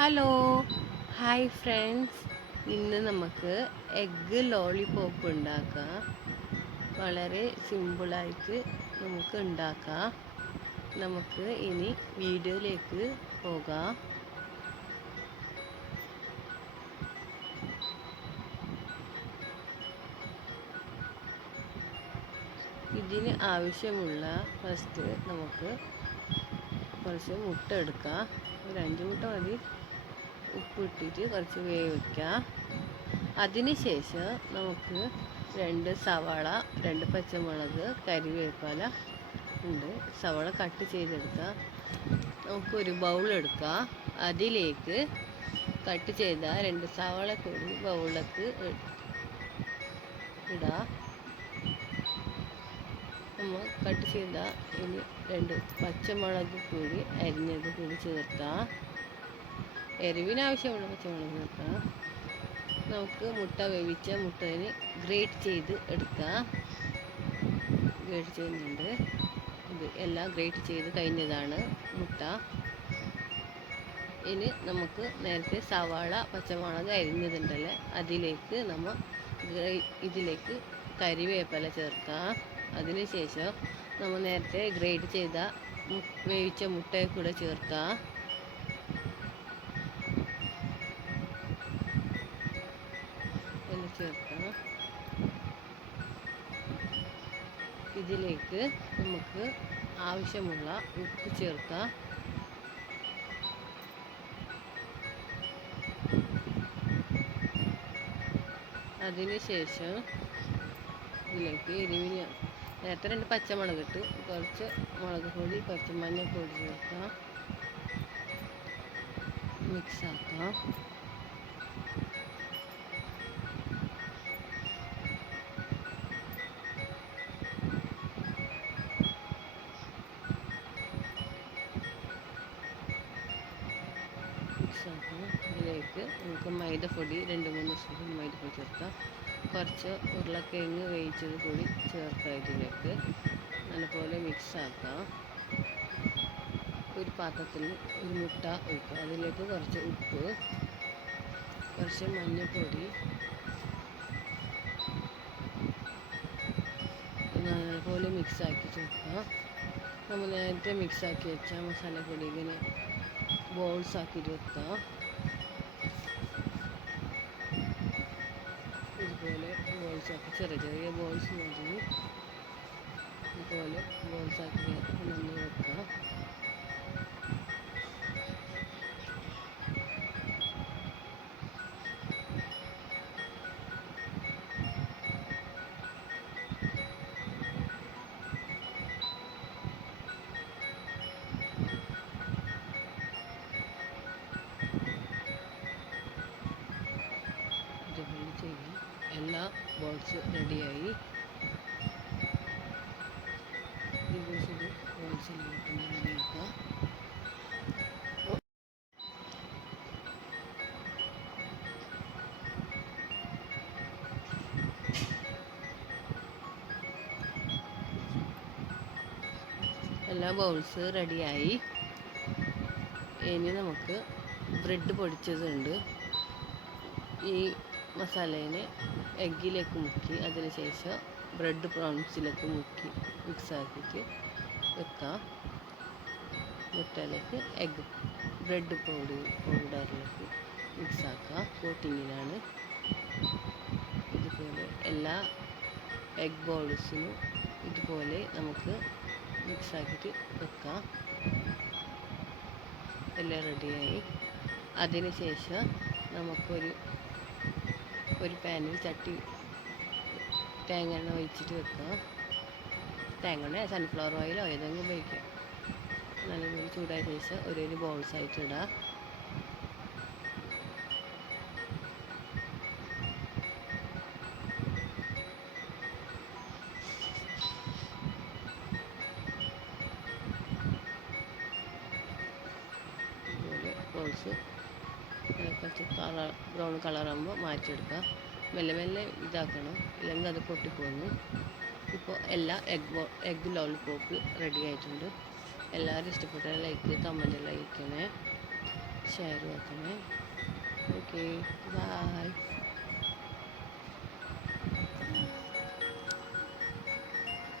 Hello hi friends. ഇന്ന് നമുക്ക് egg lollipop ഉണ്ടാക്കാം. വളരെ സിമ്പിളായിട്ട് നമുക്ക് ഉണ്ടാക്കാം. നമുക്ക് ഇനി വീഡിയോയിലേക്ക് പോകാം. ഇതിന് ആവശ്യമുള്ള ഫസ്റ്റ് നമുക്ക് കുറച്ച് മുട്ട എടുക്കാം. ഒരു 5 മുട്ട മതി. ഉപ്പ് ഇട്ടിട്ട് കുറച്ച് വേവിക്കാം. അതിനുശേഷം നമുക്ക് 2 സവാള, 2 പച്ചമുളക്, കരിവേപ്പില ഉണ്ട്. സവാള കട്ട് ചെയ്തെടുക്കാം. നമുക്കൊരു ബൗൾ എടുക്കാം. അതിലേക്ക് കട്ട് ചെയ്ത 2 സവാള കൂടി ബൗളിലേക്ക് ഇടാം. നമ്മൾ കട്ട് ചെയ്ത ഇനി 2 പച്ചമുളക് കൂടി അരിഞ്ഞത് കൂടി ചേർക്കാം. എരിവിനാവശ്യമുള്ള പച്ചമുളക് ചേർക്കാം. നമുക്ക് മുട്ട വേവിച്ച മുട്ടേനെ ഗ്രേറ്റ് ചെയ്ത് എടുക്കാം. ഗ്രേറ്റ് ചെയ്യുന്നുണ്ട്. ഇത് എല്ലാം ഗ്രേറ്റ് ചെയ്ത് കഴിഞ്ഞതാണ് മുട്ട. ഇനി നമുക്ക് നേരത്തെ സവാള പച്ചമുളക് അരിഞ്ഞതുണ്ടല്ലേ, അതിലേക്ക് നമ്മൾ ഇതിലേക്ക് കരിവേപ്പില ചേർക്കാം. അതിനുശേഷം നമ്മൾ നേരത്തെ ഗ്രേറ്റ് ചെയ്ത വേവിച്ച മുട്ടയെ കൂടെ ചേർക്കാം. ഇതിലേക്ക് നമുക്ക് ആവശ്യമുള്ള ഉപ്പ് ചേർക്കാം. അതിനുശേഷം ഇതിലേക്ക് എരിവിന് നേരത്തെ 2 പച്ചമുളക് ഇട്ട് കുറച്ച് മുളക് പൊടി, കുറച്ച് മഞ്ഞൾപ്പൊടി ചേർക്കാം. മിക്സാക്കാം. ഇതിലേക്ക് നമുക്ക് മൈദപ്പൊടി 2-3 സ്പൂൺ മൈദപ്പൊടി ചേർക്കാം. കുറച്ച് ഉരുളക്കിഴങ്ങ് വേവിച്ചത് കൂടി ചേർക്കാം. ഇതിലേക്ക് നല്ലപോലെ മിക്സാക്കാം. ഒരു പാത്രത്തിൽ ഒരു മുട്ട ഒഴിക്കുക. അതിലേക്ക് കുറച്ച് ഉപ്പ്, കുറച്ച് മഞ്ഞൾപ്പൊടി, നല്ലപോലെ മിക്സാക്കി ചേർക്കാം. നമ്മൾ നേരത്തെ മിക്സാക്കി വെച്ച മസാലപ്പൊടി ഇങ്ങനെ ബോൾസ് ആക്കിയിട്ട് വെക്കാം. ഇതുപോലെ ബോൾസ് ആക്കി ചെറിയ ബോൾസ് മതി. ഇതുപോലെ ബോൾസ് ആക്കി നന്നായി വെക്കാം. എല്ലാ ബോൾസ് റെഡിയായി. ബോൾസിലോട്ട് റെഡിയാക്കുക. എല്ലാ ബൗൾസ് റെഡിയായി. ഇനി നമുക്ക് ബ്രെഡ് പൊടിച്ചതുണ്ട്. ഈ മസാലേനെ എഗ്ഗിലേക്ക് മുക്കി അതിനുശേഷം ബ്രെഡ് ക്രംസിലേക്ക് മുക്കി മിക്സാക്കിയിട്ട് വെക്കാം. മുട്ടയിലേക്ക് ബ്രെഡ് പൗഡറിലേക്ക് മിക്സാക്കാം. കോട്ടിങ്ങിലാണ്. ഇതുപോലെ എല്ലാ എഗ് ബോൾസിനും ഇതുപോലെ നമുക്ക് മിക്സാക്കിയിട്ട് വെക്കാം. എല്ലാം റെഡിയായി. അതിനുശേഷം നമുക്കൊരു പാനിൽ തേങ്ങ എണ്ണ ഒഴിച്ചിട്ട് വെക്കാം. തേങ്ങ എണ്ണ സൺഫ്ലവർ ഓയിലോ ഏതെങ്കിലും ഉപയോഗിക്കാം. നല്ലപോലെ ചൂടായ ശേഷം ഒരു ബോൾസ് ആയിട്ട് ഇടാം. ഇതുപോലെ ബോൾസ് കുറച്ച് ബ്രൗൺ കളറാകുമ്പോൾ മാറ്റിയെടുക്കാം. മെല്ലെ മെല്ലെ ഇതാക്കണം, ഇല്ലെങ്കിൽ അത് പൊട്ടിപ്പോകുന്നു. ഇപ്പോൾ എല്ലാ എഗ് ലോളിപോപ്പ് റെഡി ആയിട്ടുണ്ട്. എല്ലാവരും ഇഷ്ടപ്പെട്ടാൽ ലൈക്ക്, കമൻറ്റ്, ലൈക്കണേ. ഷെയർ ആക്കണേ. Okay, by.